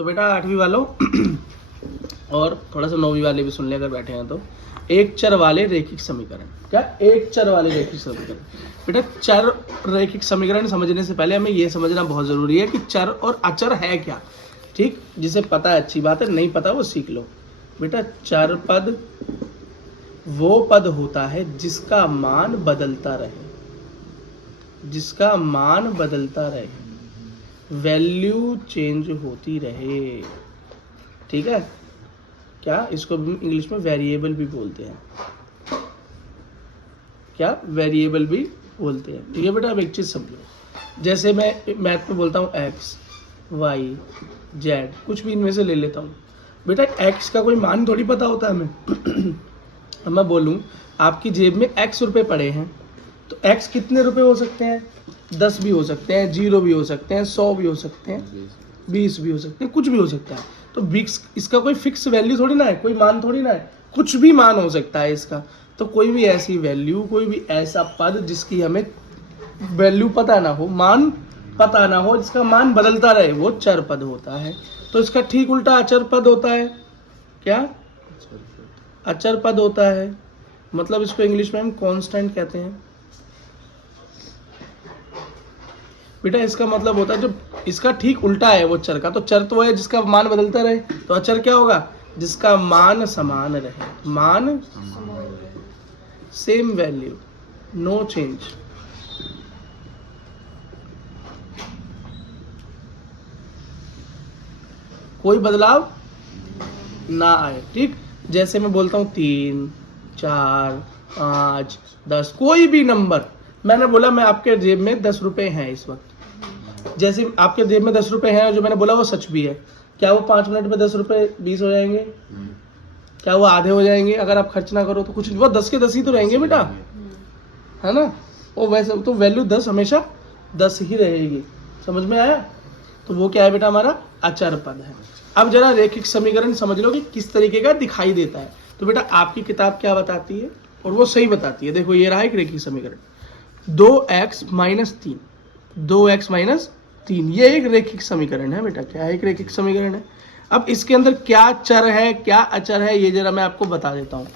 तो बेटा 8वीं वालों और थोड़ा सा 9वीं वाले भी सुन ले अगर बैठे हैं तो। एक चर वाले रैखिक समीकरण। क्या? एक चर वाले रैखिक समीकरण। बेटा चर रैखिक समीकरण समझने से पहले हमें यह समझना बहुत जरूरी है कि चर और अचर है क्या। ठीक, जिसे पता है अच्छी बात है, नहीं पता वो सीख लो। बेटा चर पद वो पद होता है जिसका मान बदलता रहे, जिसका मान बदलता रहे, वैल्यू चेंज होती रहे। ठीक है, क्या इसको इंग्लिश में वेरिएबल भी बोलते हैं। क्या? वेरिएबल भी बोलते हैं। ठीक है बेटा, अब एक चीज समझो, जैसे मैं मैथ में बोलता हूँ एक्स वाई जेड, कुछ भी इनमें से ले लेता हूँ। बेटा एक्स का कोई मान थोड़ी पता होता है हमें। अब मैं बोलूँ आपकी जेब में x रुपए पड़े हैं, तो x कितने रुपए हो सकते हैं? 10 भी हो सकते हैं, 0 भी हो सकते हैं, 100 भी हो सकते हैं, 20 भी हो सकते हैं, कुछ भी हो सकता है। तो इसका कोई फिक्स वैल्यू थोड़ी ना है, कोई मान थोड़ी ना है, कुछ भी मान हो सकता है इसका। तो कोई भी ऐसी वैल्यू, कोई भी ऐसा पद जिसकी हमें वैल्यू पता ना हो, मान पता ना हो, जिसका मान बदलता रहे, वो चर पद होता है। तो इसका ठीक उल्टा अचर पद होता है। क्या? अचर पद होता है, मतलब इसको इंग्लिश में हम कांस्टेंट कहते हैं। बेटा इसका मतलब होता है जो इसका ठीक उल्टा है वो चर का। तो चर तो है जिसका मान बदलता रहे, तो अचर क्या होगा? जिसका मान समान रहे, मान सेम वैल्यू, नो चेंज। कोई बदलाव ना आए। ठीक, जैसे मैं बोलता हूँ 3 4 5 10, कोई भी नंबर। मैंने बोला मैं आपके जेब में 10 रुपए हैं इस वक्त, जैसे आपके जेब में 10 रुपए हैं, जो मैंने बोला वो सच भी है। क्या वो 5 मिनट में 10 रुपए 20 हो जाएंगे? क्या वो आधे हो जाएंगे? अगर आप खर्च ना करो तो कुछ, वो 10 के 10 ही तो रहेंगे बेटा, है ना। वो वैसे तो वैल्यू 10 हमेशा 10 ही रहेगी। समझ में आया? तो वो क्या है बेटा? हमारा अचर पद है। अब जरा रैखिक समीकरण समझ लो कि किस तरीके का दिखाई देता है। तो बेटा आपकी किताब क्या बताती है, और वो सही बताती है। देखो ये रहा एक रैखिक समीकरण, 2x - 3, 2x - 3, ये एक रैखिक समीकरण है बेटा। क्या है? एक रैखिक समीकरण है। अब इसके अंदर क्या चर है क्या अचर है, ये जरा मैं आपको बता देता हूँ।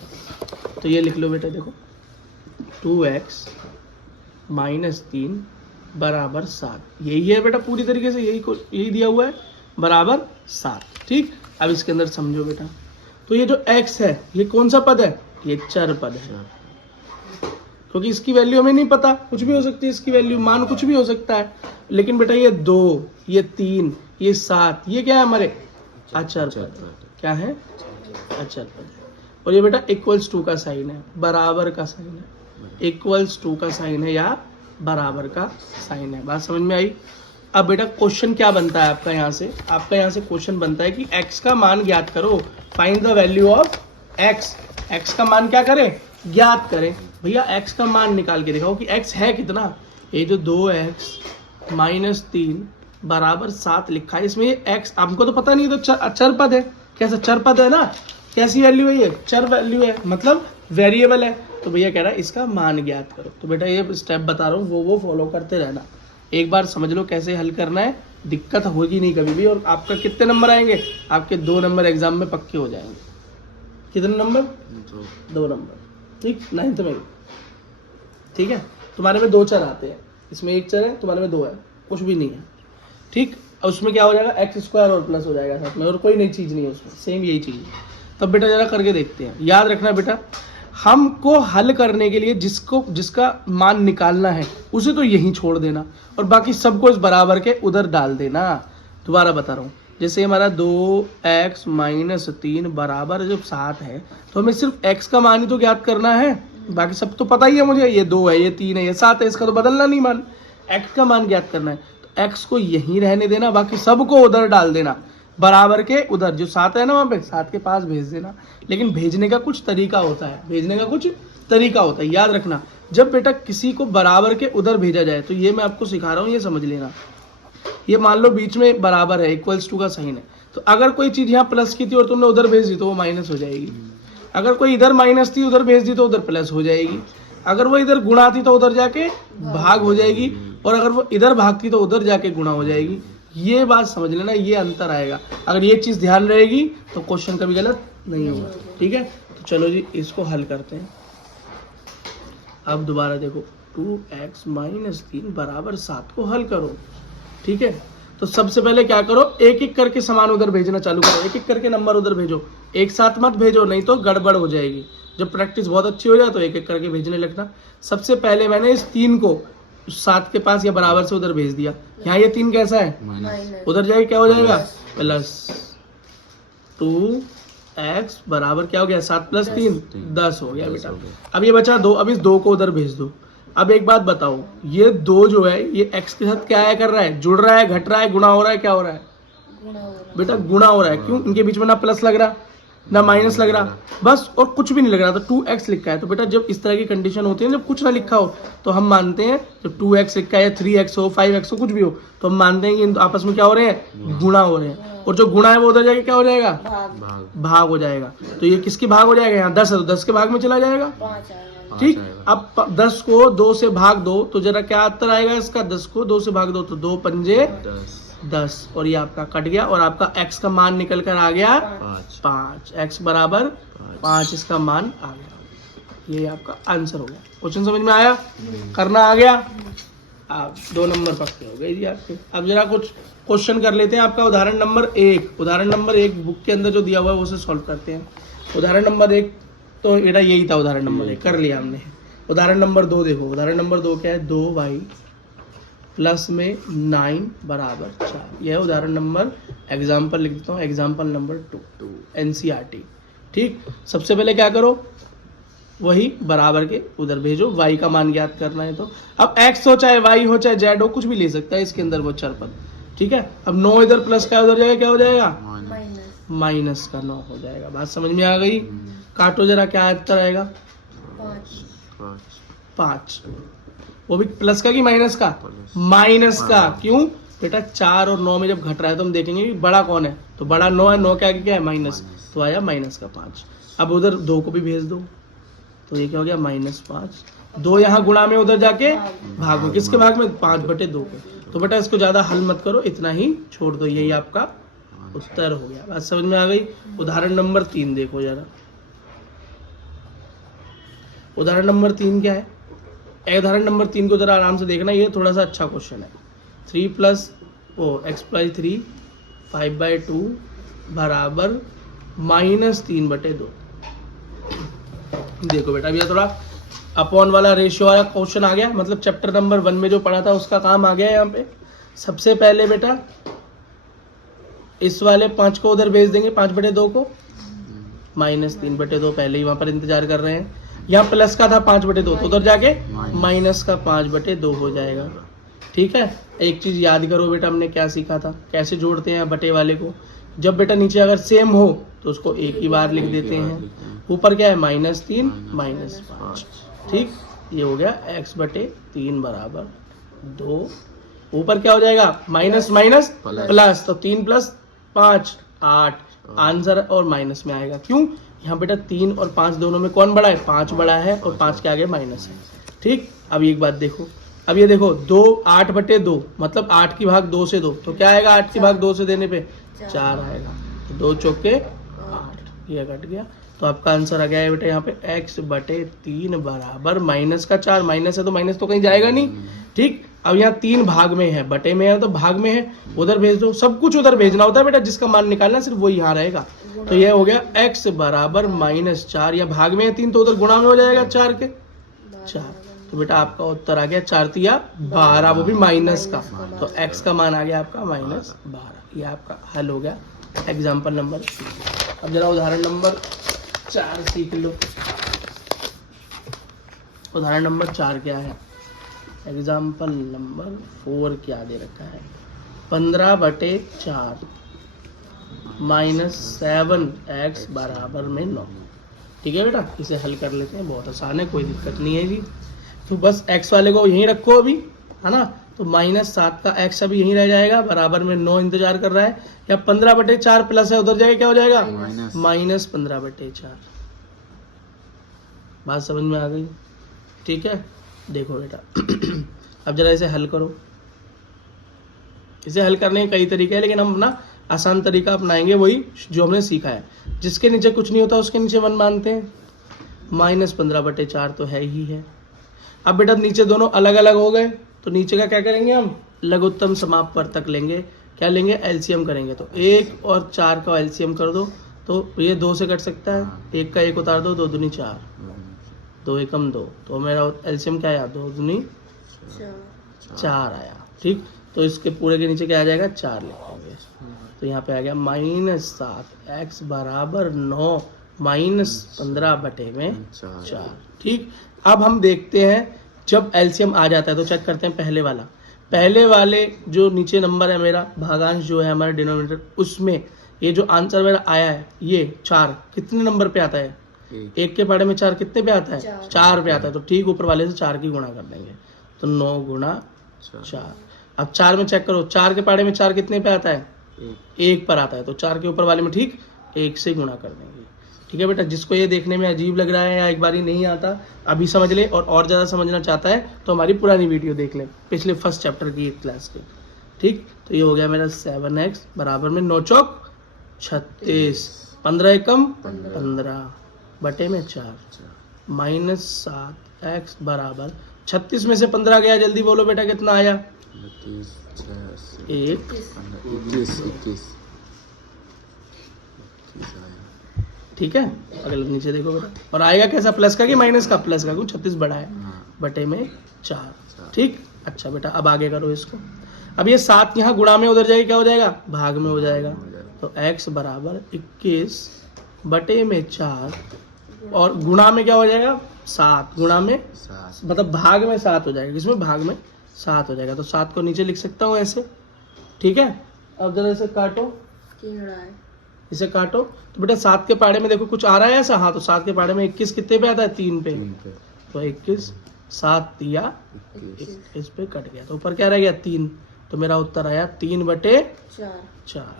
तो ये लिख लो बेटा, देखो 2x - 3 बराबर 7, यही है बेटा, पूरी तरीके से यही दिया हुआ है, बराबर 7। ठीक, अब इसके अंदर समझो बेटा, तो ये जो x है ये कौन सा पद है? ये चर पद है, क्योंकि इसकी वैल्यू हमें नहीं पता, कुछ भी हो सकती है इसकी वैल्यू, मान कुछ भी हो सकता है। लेकिन बेटा ये 2, ये 3, ये 7, ये क्या है? हमारे अचर पद। क्या है? अचर पद। और ये बेटा इक्वल्स टू का साइन है, बराबर का साइन है, इक्वल्स टू का साइन है या बराबर का साइन है। बात समझ में आई? अब बेटा क्वेश्चन क्या बनता है आपका यहाँ से? आपका यहाँ से क्वेश्चन बनता है कि x का मान ज्ञात करो, find the value of x। x का मान क्या करें? ज्ञात करें। भैया x का मान निकाल के दिखाओ कि x है कितना। ये जो 2x - 3 बराबर 7 लिखा है, इसमें ये x हमको तो पता नहीं, तो चर पद है। कैसा चर पद है ना? कैसी वैल्यू है? ये चर वैल्यू है, मतलब वेरिएबल है। तो भैया कह रहा है इसका मान ज्ञात करो। तो बेटा ये स्टेप बता रहा हूँ, वो फॉलो करते रहना। एक बार समझ लो कैसे हल करना है, दिक्कत होगी नहीं कभी भी। और आपका कितने नंबर आएंगे? आपके 2 नंबर एग्जाम में पक्के हो जाएंगे। कितने नंबर? 2 नंबर। ठीक, 9th में। ठीक है, तुम्हारे में 2 चर आते हैं, इसमें 1 चर है, तुम्हारे में 2 है, कुछ भी नहीं है। ठीक, और उसमें क्या हो जाएगा? x² और प्लस हो जाएगा साथ में, और कोई नई चीज नहीं है उसमें, सेम यही चीज है। तब बेटा जरा करके देखते हैं। याद रखना बेटा, हमको हल करने के लिए जिसका मान निकालना है उसे तो यहीं छोड़ देना, और बाकी सबको इस बराबर के उधर डाल देना। दोबारा बता रहा हूँ, जैसे हमारा 2x - 3 बराबर जब 7 है, तो हमें सिर्फ x का मान ही तो ज्ञात करना है, बाकी सब तो पता ही है मुझे। ये 2 है, ये 3 है, ये 7 है, इसका तो बदलना नहीं मान। x का मान ज्ञात करना है, तो x को यहीं रहने देना, बाकी सबको उधर डाल देना, बराबर के उधर। जो 7 है ना वहाँ पे, 7 के पास भेज देना। लेकिन भेजने का कुछ तरीका होता है, भेजने का कुछ तरीका होता है, याद रखना। जब बेटा किसी को बराबर के उधर भेजा जाए, तो ये मैं आपको सिखा रहा हूँ, ये समझ लेना। ये मान लो बीच में बराबर है, इक्वल्स टू का साइन है, तो अगर कोई चीज यहाँ प्लस की थी और तुमने उधर भेज दी तो वो माइनस हो जाएगी। अगर कोई इधर माइनस थी उधर भेज दी तो उधर प्लस हो जाएगी। अगर वो इधर गुणा थी तो उधर जाके भाग हो जाएगी, और अगर वो इधर भाग थी तो उधर जाके गुणा हो जाएगी। ये बात समझ लेना, ये अंतर आएगा। अगर ये चीज़ ध्यान रहेगी तो क्वेश्चन कभी गलत नहीं होगा। ठीक है, तो चलो जी इसको हल करते हैं। अब दोबारा देखो 2x माइनस 3 बराबर 7 को हल करो। ठीक है, तो सबसे पहले क्या करो, एक एक करके सामान उधर भेजना चालू करो, एक एक करके नंबर उधर भेजो, एक साथ मत भेजो नहीं तो गड़बड़ हो जाएगी। जब प्रैक्टिस बहुत अच्छी हो जाए तो एक एक करके भेजने लगना। सबसे पहले मैंने इस 3 को 7 के पास या बराबर से उधर भेज दिया। यहाँ ये 3 कैसा है, उधर जाएगा क्या हो जाएगा, प्लस 2x बराबर क्या हो गया, 7 प्लस 3 10 हो गया बेटा। अब ये बचा 2, अब इस 2 को उधर भेज दो। अब एक बात बताओ, ये 2 जो है ये x के साथ क्या है कर रहा है, जुड़ रहा है, घट रहा है, गुणा हो रहा है, क्या हो रहा है बेटा, गुणा हो रहा है। क्यों, इनके बीच में ना प्लस लग रहा ना माइनस लग रहा, बस और कुछ भी नहीं लग रहा, तो 2x लिखा है। तो बेटा जब इस तरह की कंडीशन होती है, जब कुछ ना लिखा हो तो हम मानते हैं, जब 2x लिखा है, 3x हो, 5x हो, कुछ भी हो, तो हम मानते हैं कि आपस में क्या हो रहे हैं, गुणा हो रहे हैं। और जो गुणा है वो उधर जाके क्या हो जाएगा, भाग हो जाएगा। तो ये किसके भाग हो जाएगा, यहाँ 10 है तो 10 के भाग में चला जाएगा। ठीक, अब 10 को 2 से भाग दो तो जरा क्या उत्तर आएगा इसका, 10 को 2 से भाग दो तो 2 पंजे 10, और ये आपका कट गया और आपका x का मान निकल कर आ गया 5, x बराबर 5 इसका मान आ गया। ये आपका आंसर हो गया। क्वेश्चन समझ में आया, करना आ गया। आप 2 नंबर पक्के हो गए जी आपके। अब जरा कुछ क्वेश्चन कर लेते हैं। आपका उदाहरण नंबर 1, उदाहरण नंबर 1 बुक के अंदर जो दिया हुआ है उसे सॉल्व करते हैं। उदाहरण नंबर 1 तो बेटा यही था, उदाहरण नंबर 1 कर लिया हमने। उदाहरण नंबर 2 देखो, उदाहरण नंबर 2 क्या है, 2y प्लस में 9 बराबर 4। यह उदाहरण नंबर, एग्जाम्पल लिख देता हूँ, एग्जाम्पल नंबर 2 NCERT। ठीक, सबसे पहले क्या करो, वही बराबर के उधर भेजो, y का मान ज्ञात करना है। तो अब x हो चाहे y हो चाहे z हो, कुछ भी ले सकता है इसके अंदर वो चर पद। ठीक है, अब 9 इधर प्लस का उधर जाएगा, क्या हो जाएगा, माइनस का 9 हो जाएगा। बात समझ में आ गई। काटो जरा, क्या उत्तर आएगा, 5। वो भी प्लस का कि माइनस का, माइनस का। क्यों बेटा, 4 और 9 में जब घट रहा है तो हम देखेंगे कि बड़ा कौन है, तो बड़ा 9 है, 9 के आगे क्या है, माइनस, तो आया माइनस का 5। अब उधर 2 को भी भेज दो तो ये क्या हो गया, -5। 2 यहाँ गुणा में उधर जाके भाग में, किसके भाग में, 5/2 के। तो बेटा इसको ज्यादा हल मत करो, इतना ही छोड़ दो, यही आपका उत्तर हो गया। बात समझ में आ गई। उदाहरण नंबर 3 देखो जरा, उदाहरण नंबर 3 क्या है, उदाहरण नंबर 3 को जरा आराम से देखना, ये थोड़ा सा अच्छा क्वेश्चन है। 3 प्लस x+3 5/2 बराबर -3/2। देखो बेटा अभी थोड़ा अपॉन वाला रेशियो वाला क्वेश्चन आ गया, मतलब चैप्टर नंबर 1 में जो पढ़ा था उसका काम आ गया यहाँ पे। सबसे पहले बेटा इस वाले 5 को उधर भेज देंगे, 5/2 को, -3/2 पहले ही वहां पर इंतजार कर रहे हैं। यहाँ प्लस का था 5/2 तो उधर जाके माइनस का 5/2 हो जाएगा। ठीक है, एक चीज याद करो बेटा, हमने क्या सीखा था, कैसे जोड़ते हैं बटे वाले को। जब बेटा नीचे अगर सेम हो तो उसको एक ही बार लिख देते हैं, ऊपर क्या है, -3 -5। ठीक, ये हो गया x/3 बराबर 2। ऊपर क्या हो जाएगा, माइनस माइनस प्लस, तो 3 + 5 8, आंसर और माइनस में आएगा। क्यों, यहाँ बेटा 3 और 5 दोनों में कौन बड़ा है, 5 बड़ा है, और 5 के आगे माइनस है। ठीक, अब एक बात देखो, अब ये देखो 2 8/2 मतलब 8 की भाग 2 से दो, तो क्या आएगा, 8 की भाग 2 से देने पे 4 आएगा, तो 2 चौके 8, ये कट गया। तो आपका आंसर आ गया है बेटा यहाँ पे x/3 बराबर -4। माइनस है तो माइनस तो कहीं जाएगा नहीं। ठीक, अब यहाँ 3 भाग में है, बटे में है तो भाग में है, उधर भेज दो। सब कुछ उधर भेजना होता है बेटा, जिसका मान निकालना सिर्फ वो यहाँ रहेगा। तो यह हो गया x बराबर -4, या भाग में है 3 तो उधर गुणा में हो जाएगा 4 के 4। तो बेटा आपका उत्तर आ गया 4 × 12, वो भी माइनस का, तो x का मान आ गया आपका -12। ये आपका हल हो गया एग्जाम्पल नंबर 3। अब जरा उदाहरण नंबर 4 सीख लो। उदाहरण नंबर 4 क्या है, एग्जाम्पल नंबर 4 क्या दे रखा है, 15/4 -7x बराबर में 9। ठीक है बेटा, इसे हल कर लेते हैं, बहुत आसान है, कोई दिक्कत नहीं है जी। तो बस x वाले को यहीं रखो अभी, है ना, तो -7 का x अभी यहीं रह जाएगा, बराबर में 9 इंतजार कर रहा है, या 15/4 प्लस है उधर जाएगा, क्या हो जाएगा, -15/4। बात समझ में आ गई। ठीक है, देखो बेटा अब जरा इसे हल करो। इसे हल करने के कई तरीके हैं, लेकिन हम अपना आसान तरीका अपनाएंगे, वही जो हमने सीखा है। जिसके नीचे कुछ नहीं होता उसके नीचे 1 मानते हैं। -15/4 तो है ही है। अब बेटा नीचे दोनों अलग अलग हो गए, तो नीचे का क्या करेंगे हम, लघुत्तम समापवर्तक लेंगे। क्या लेंगे, एलसीएम करेंगे। तो 1 और 4 का एलसीएम कर दो, तो ये 2 से कट सकता है, 1 का 1 उतार दो, 2 दूनी 4, 2 एकम 2, तो मेरा एलसीएम क्या आया, 2 दूनी 4 आया। ठीक, तो इसके पूरे के नीचे क्या आ जाएगा, 4 लिखेंगे। तो यहाँ पे आ गया -7 x बराबर 9 -15/4। ठीक, अब हम देखते हैं जब एलसीएम आ जाता है तो चेक करते हैं पहले वाले जो नीचे नंबर है मेरा, भागांश जो है हमारा डिनोमिनेटर, उसमें ये जो आंसर मेरा आया है ये 4 कितने नंबर पे आता है, 1 के पाड़े में 4 कितने पे आता है, 4 पे आता है। तो ठीक ऊपर वाले से 4 की गुणा कर देंगे, तो 9 गुणा 4। अब 4 में चेक करो, 4 के पाड़े में 4 कितने पे आता है, 1 पर आता है। तो 4 के ऊपर वाले में ठीक 1 से गुणा कर देंगे। ठीक है बेटा, जिसको ये देखने में अजीब लग रहा है या एक बार ही नहीं आता अभी समझ ले, और ज़्यादा समझना चाहता है तो हमारी पुरानी वीडियो देख ले, पिछले फर्स्ट चैप्टर की क्लास के। ठीक, तो ये हो गया मेरा 7x बराबर में 9 चौक 36, 15 एकम 15/4 -7x बराबर 36 में से 15 गया, जल्दी बोलो बेटा कितना आया, 21। ठीक है, अगले नीचे देखो बेटा, और आएगा कैसा, प्लस का कि माइनस का, प्लस का, क्यों 36 बड़ा है, बटे में 4। ठीक, अच्छा बेटा अब आगे करो इसको। अब ये 7 यहाँ गुणा में उधर जाएगा, क्या हो जाएगा, भाग में हो जाएगा। तो x बराबर 21/4, और गुणा में क्या हो जाएगा, 7 गुणा में मतलब भाग में 7 हो जाएगा, किसमें, भाग में 7 हो जाएगा। तो 7 को नीचे लिख सकता हूँ ऐसे। ठीक है, अब जरा इसे काटो, इसे काटो। तो बेटा 7 के पाड़े में देखो कुछ आ रहा है ऐसा, हाँ, तो 7 के पाड़े में 21 कितने पे आता है, 3 पे। तो 21, 7 या 21 पे कट गया, तो ऊपर क्या रह गया, 3। तो मेरा उत्तर आया 3/4।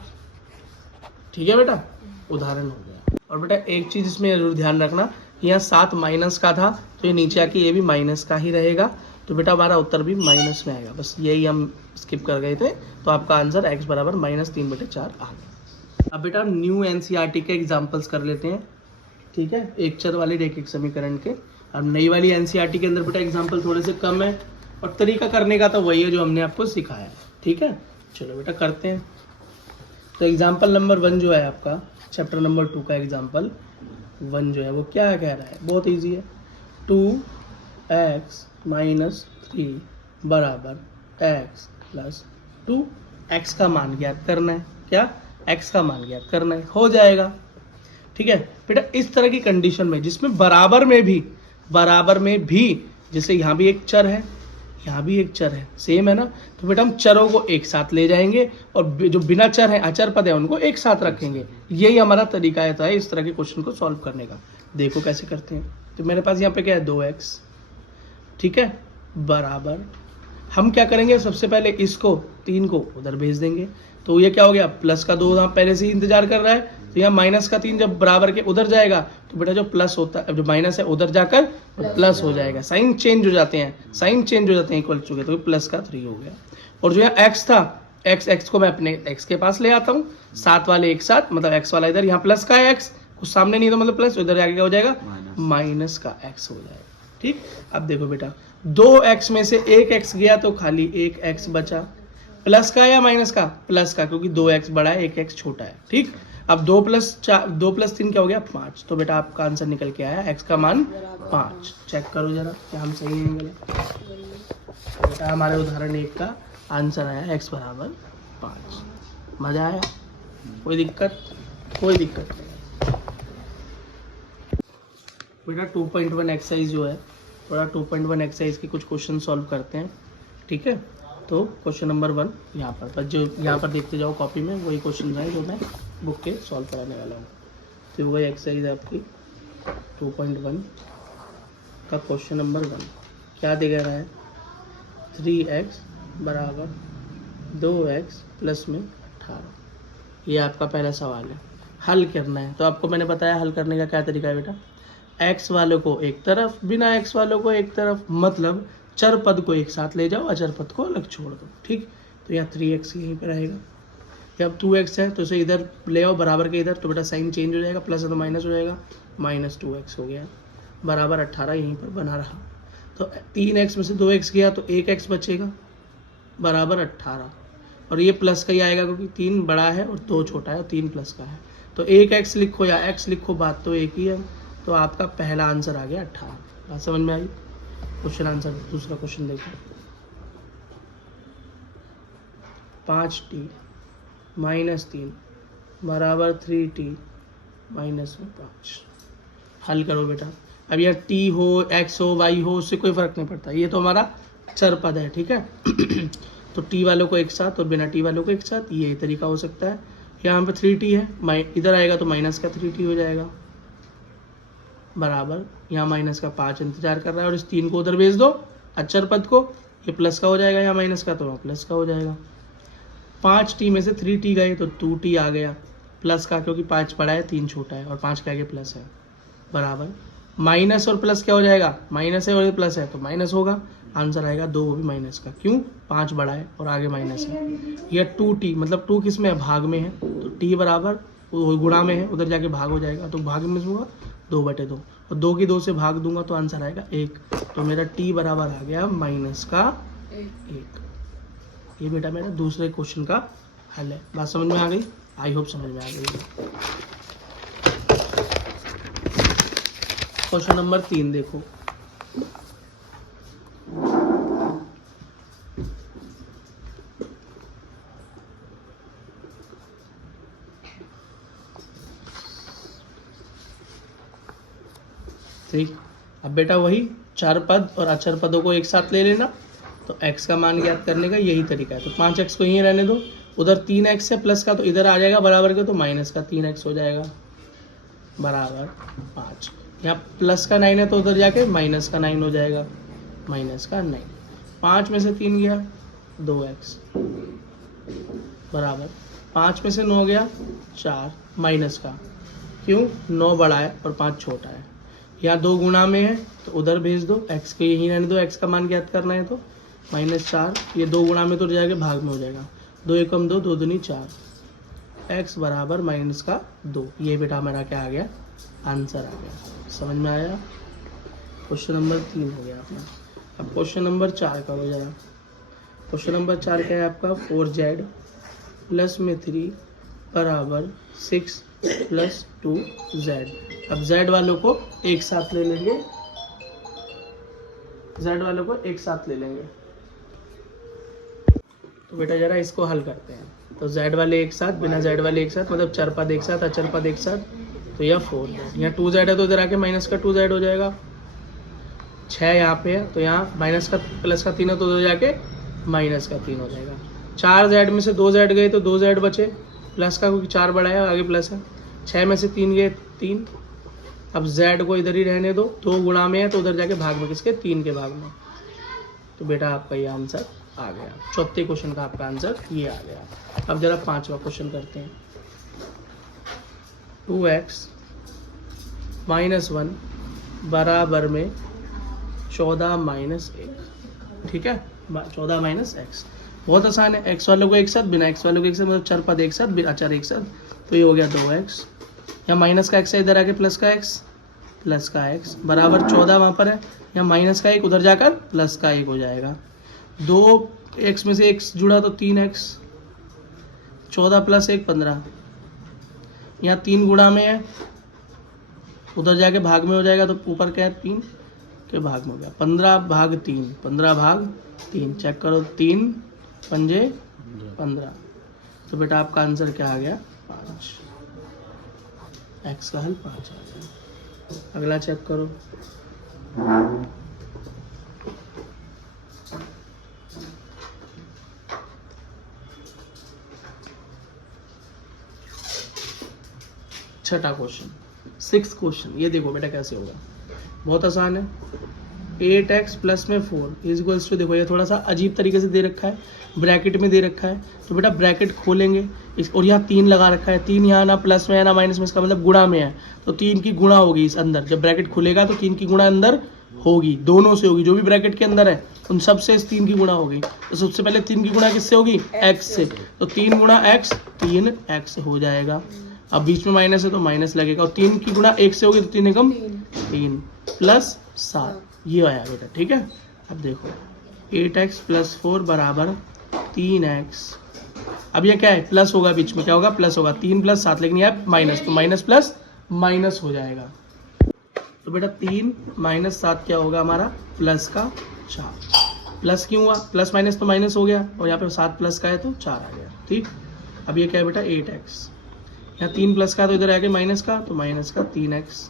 ठीक है बेटा, उदाहरण हो गया। और बेटा एक चीज इसमें जरूर ध्यान रखना, यहाँ 7 माइनस का था, तो ये नीचे आके ये भी माइनस का ही रहेगा। तो बेटा हमारा उत्तर भी माइनस में आएगा, बस यही हम स्किप कर गए थे। तो आपका आंसर x बराबर -3/4 आ गया। अब बेटा न्यू एनसीईआरटी के एग्जाम्पल्स कर लेते हैं। ठीक है, एक चर वाले रैखिक समीकरण के। अब नई वाली एनसीईआरटी के अंदर बेटा एग्जाम्पल थोड़े से कम है, और तरीका करने का तो वही है जो हमने आपको सिखाया है। ठीक है, चलो बेटा करते हैं। तो एग्जाम्पल नंबर 1 जो है आपका चैप्टर नंबर 2 का एग्जाम्पल 1 जो है वो क्या कह रहा है, बहुत ईजी है। 2x - 3 बराबर x + 2, x का मान ज्ञात करना है। क्या, x का मान ज्ञात करना है, हो जाएगा। ठीक है बेटा, इस तरह की कंडीशन में जिसमें बराबर में भी जैसे यहाँ भी एक चर है, यहाँ भी एक चर है, सेम है ना, तो बेटा हम चरों को एक साथ ले जाएंगे और जो बिना चर है, अचर पद है, उनको एक साथ रखेंगे। यही हमारा तरीका है इस तरह के क्वेश्चन को सॉल्व करने का। देखो कैसे करते हैं। तो मेरे पास यहाँ पे क्या है, 2x। ठीक है, बराबर हम क्या करेंगे, सबसे पहले इसको 3 को उधर भेज देंगे। तो ये क्या हो गया, प्लस का 2 यहाँ पहले से ही इंतजार कर रहा है, तो यहाँ माइनस का 3 जब बराबर के उधर जाएगा तो बेटा जो प्लस होता है, जो माइनस है उधर जाकर प्लस हो जाएगा। साइन चेंज हो जाते हैं, इक्वल टू के, तो प्लस का 3 हो गया। और जो यहाँ x था, x को मैं अपने x के पास ले आता हूँ, 7 वाले एक साथ, मतलब x वाला इधर, यहाँ प्लस का है x, कुछ सामने नहीं तो मतलब प्लस, उधर जाके क्या हो जाएगा, माइनस का x हो जाएगा। ठीक, अब देखो बेटा 2x में से 1x गया तो खाली 1x बचा, प्लस का या माइनस का, प्लस का, क्योंकि 2x बड़ा है 1x छोटा है। ठीक, अब 2 + 3 क्या हो गया, 5। तो बेटा आपका आंसर निकल के आया x का मान 5। चेक करो जरा क्या हम सही नहीं गलत। बेटा हमारे उदाहरण 1 का आंसर आया x बराबर 5। मजा आया, कोई दिक्कत नहीं। बेटा 2.1 एक्सरसाइज जो है, थोड़ा 2.1 एक्सरसाइज के कुछ क्वेश्चन सॉल्व करते हैं। ठीक है, तो क्वेश्चन नंबर 1 यहाँ पर जो यहाँ पर देखते जाओ कॉपी में, वही क्वेश्चन है जो मैं बुक के सॉल्व कराने वाला हूँ। तो वही एक्सरसाइज है आपकी 2.1 का क्वेश्चन नंबर 1। क्या दे रहा है, 3x बराबर 2x प्लस में 18। ये आपका पहला सवाल है, हल करना है। तो आपको मैंने बताया हल करने का क्या तरीका है बेटा, x वालों को एक तरफ, बिना x वालों को एक तरफ, मतलब चर पद को एक साथ ले जाओ, अचर पद को अलग छोड़ दो। ठीक, तो यहाँ 3x यहीं पर आएगा। जब 2x है तो इसे इधर ले आओ बराबर के इधर, तो बेटा साइन चेंज हो जाएगा, प्लस है तो माइनस हो जाएगा, -2x हो गया बराबर 18 यहीं पर बना रहा। तो 3x में से 2x गया तो 1x बचेगा बराबर 18, और ये प्लस का ही आएगा क्योंकि 3 बड़ा है और 2 छोटा है और 3 प्लस का है। तो 1x लिखो या x लिखो, बात तो एक ही है। तो आपका पहला आंसर आ गया 18। बात समझ में आई? क्वेश्चन आंसर दूसरा क्वेश्चन देखो। 5t - 3 बराबर 3t - 5। हल करो बेटा। अब यह t हो, x हो, y हो, उससे कोई फर्क नहीं पड़ता, ये तो हमारा चर पद है, ठीक है। तो t वालों को एक साथ और बिना t वालों को एक साथ, ये तरीका हो सकता है। यहाँ पे 3t है, इधर आएगा तो माइनस का 3t हो जाएगा बराबर, यहाँ माइनस का 5 इंतजार कर रहा है और इस 3 को उधर भेज दो अचर पद को, ये प्लस का हो जाएगा, यहाँ माइनस का तो वहाँ प्लस का हो जाएगा। 5t में से 3t गए तो 2t आ गया प्लस का, क्योंकि 5 बड़ा है 3 छोटा है और 5 के आगे प्लस है बराबर। माइनस और प्लस क्या हो जाएगा, माइनस है और प्लस है तो माइनस होगा, आंसर आएगा 2 भी माइनस का। क्यों? 5 बड़ा है और आगे माइनस है। यह 2t मतलब 2 किस में है, भाग में है, तो t बराबर गुणा में है, उधर जाके भाग हो जाएगा, तो भाग में होगा 2/2 और 2 की 2 से भाग दूंगा तो आंसर आएगा 1। तो मेरा t बराबर आ गया -1। ये बेटा मेरा दूसरे क्वेश्चन का हल है। बात समझ में आ गई? आई होप समझ में आ गई। क्वेश्चन नंबर 3 देखो। ठीक, अब बेटा वही चार पद और अचर पदों को एक साथ ले लेना, तो x का मान ज्ञात करने का यही तरीका है। तो 5x को यहीं रहने दो, उधर 3x है प्लस का तो इधर आ जाएगा बराबर के, तो माइनस का 3x हो जाएगा बराबर 5। यहाँ प्लस का 9 है तो उधर जाके माइनस का 9 हो जाएगा, -9। 5 में से 3 गया 2x बराबर 5 में से 9 गया 4 माइनस का, क्यों? 9 बड़ा है और 5 छोटा है। यहाँ 2 गुणा में है तो उधर भेज दो, x को यहीं रहने दो, x का मान ज्ञात करना है तो -4, ये 2 गुणा में तो जाके भाग में हो जाएगा, 2 एकम 2, 2 दूनी 4, x बराबर -2। ये बेटा मेरा क्या आ गया, आंसर आ गया। समझ में आया? क्वेश्चन नंबर 3 हो गया अपना। अब क्वेश्चन नंबर 4 का हो जाएगा। क्वेश्चन नंबर 4 क्या है आपका, 4z प्लस में 3 बराबर 6 प्लस 2z। अब z वालों को एक साथ ले लेंगे, z वालों को एक साथ ले लेंगे। तो बेटा जरा इसको हल करते हैं। तो z वाले एक साथ, बिना z वाले एक साथ, मतलब चर पद एक साथ, अचर पद एक साथ, तो यह 4z। यहाँ 2z है तो इधर आके माइनस का 2z हो जाएगा। 6 यहाँ पे है तो यहाँ माइनस का प्लस का 3 है तो उधर जाके माइनस का 3 हो जाएगा। 4z में से 2z गए तो 2z बचे प्लस का, क्योंकि 4 बड़ा है आगे प्लस है। 6 में से 3 गए 3। अब z को इधर ही रहने दो, 2 गुणा में है तो उधर जाके भाग में, किसके, 3 के भाग में। तो बेटा आपका ये आंसर आ गया। चौथे क्वेश्चन का आपका आंसर ये आ गया। अब जरा 5वां क्वेश्चन करते हैं। 2x - 1 बराबर में 14 - 1। ठीक है, 14 - x। बहुत आसान है। x वालों को एक साथ, बिना x वालों को एक साथ, मतलब चर पद एक साथ, बिना अचर एक साथ, तो ये हो गया 2x। यहाँ माइनस का x है, इधर आके प्लस का x बराबर 14 वहाँ पर है, यहाँ माइनस का 1 उधर जाकर प्लस का 1 हो जाएगा। 2x में से x जुड़ा तो 3x, 14 प्लस 1 15। यहाँ 3 गुणा में है, उधर जाके भाग में हो जाएगा, तो ऊपर क्या है 3 के भाग में हो गया। 15 भाग 3, 15 भाग 3, चेक करो 3 पंजे 15। तो बेटा आपका आंसर क्या आ गया, 5। x का हल 5 आ गया। अगला चेक करो। छठा क्वेश्चन, 6th क्वेश्चन। ये देखो बेटा कैसे होगा, बहुत आसान है। 8x प्लस में 4 इज इक्वल्स टू, देखो ये थोड़ा सा अजीब तरीके से दे रखा है, ब्रैकेट में दे रखा है, तो बेटा ब्रैकेट खोलेंगे और यहाँ 3 लगा रखा है। 3 यहाँ ना प्लस में है ना माइनस में, इसका मतलब गुणा में है, तो 3 की गुणा होगी इस अंदर। जब ब्रैकेट खुलेगा तो 3 की गुणा अंदर होगी, दोनों से होगी, जो भी ब्रैकेट के अंदर है उन सब से इस 3 की गुणा होगी। तो सबसे पहले 3 की गुणा किससे होगी? x से। तो 3 गुणा x 3x हो जाएगा। अब बीच में माइनस है तो माइनस लगेगा, और 3 की गुणा 1 से होगी तो 3 एकम 3 प्लस 7, ये आया बेटा। ठीक है, अब देखो 8x प्लस 4 बराबर 3x। अब ये क्या है? प्लस होगा, बीच में क्या होगा? प्लस होगा। 3 प्लस 7, लेकिन ये माइनस, तो माइनस प्लस माइनस हो जाएगा। तो बेटा 3 माइनस 7 क्या होगा हमारा? प्लस का 4। प्लस क्यों हुआ? प्लस माइनस तो माइनस हो गया, और यहाँ पे 7 प्लस का है तो 4 आ गया। ठीक, अब ये क्या है बेटा? 8x। यहाँ 3 प्लस का तो इधर आके माइनस का, तो माइनस का 3x,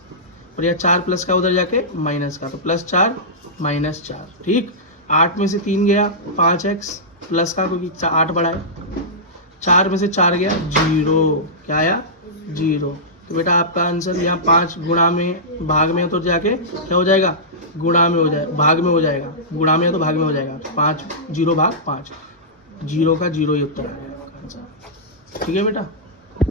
और यहाँ 4 प्लस का उधर जाके माइनस का, तो प्लस 4 माइनस 4। ठीक, 8 में से 3 गया 5x प्लस का, क्योंकि 8 बड़ा है। 4 में से 4 गया 0, क्या आया? 0। तो बेटा आपका आंसर यहाँ 5 गुणा में भाग में, तो जाके क्या हो जाएगा? गुणा में हो जाएगा, भाग में हो जाएगा। गुणा में है तो भाग में हो जाएगा। 5 0 भाग 5, 0 का 0 ही उत्तर आ गया आपका आंसर। ठीक है बेटा।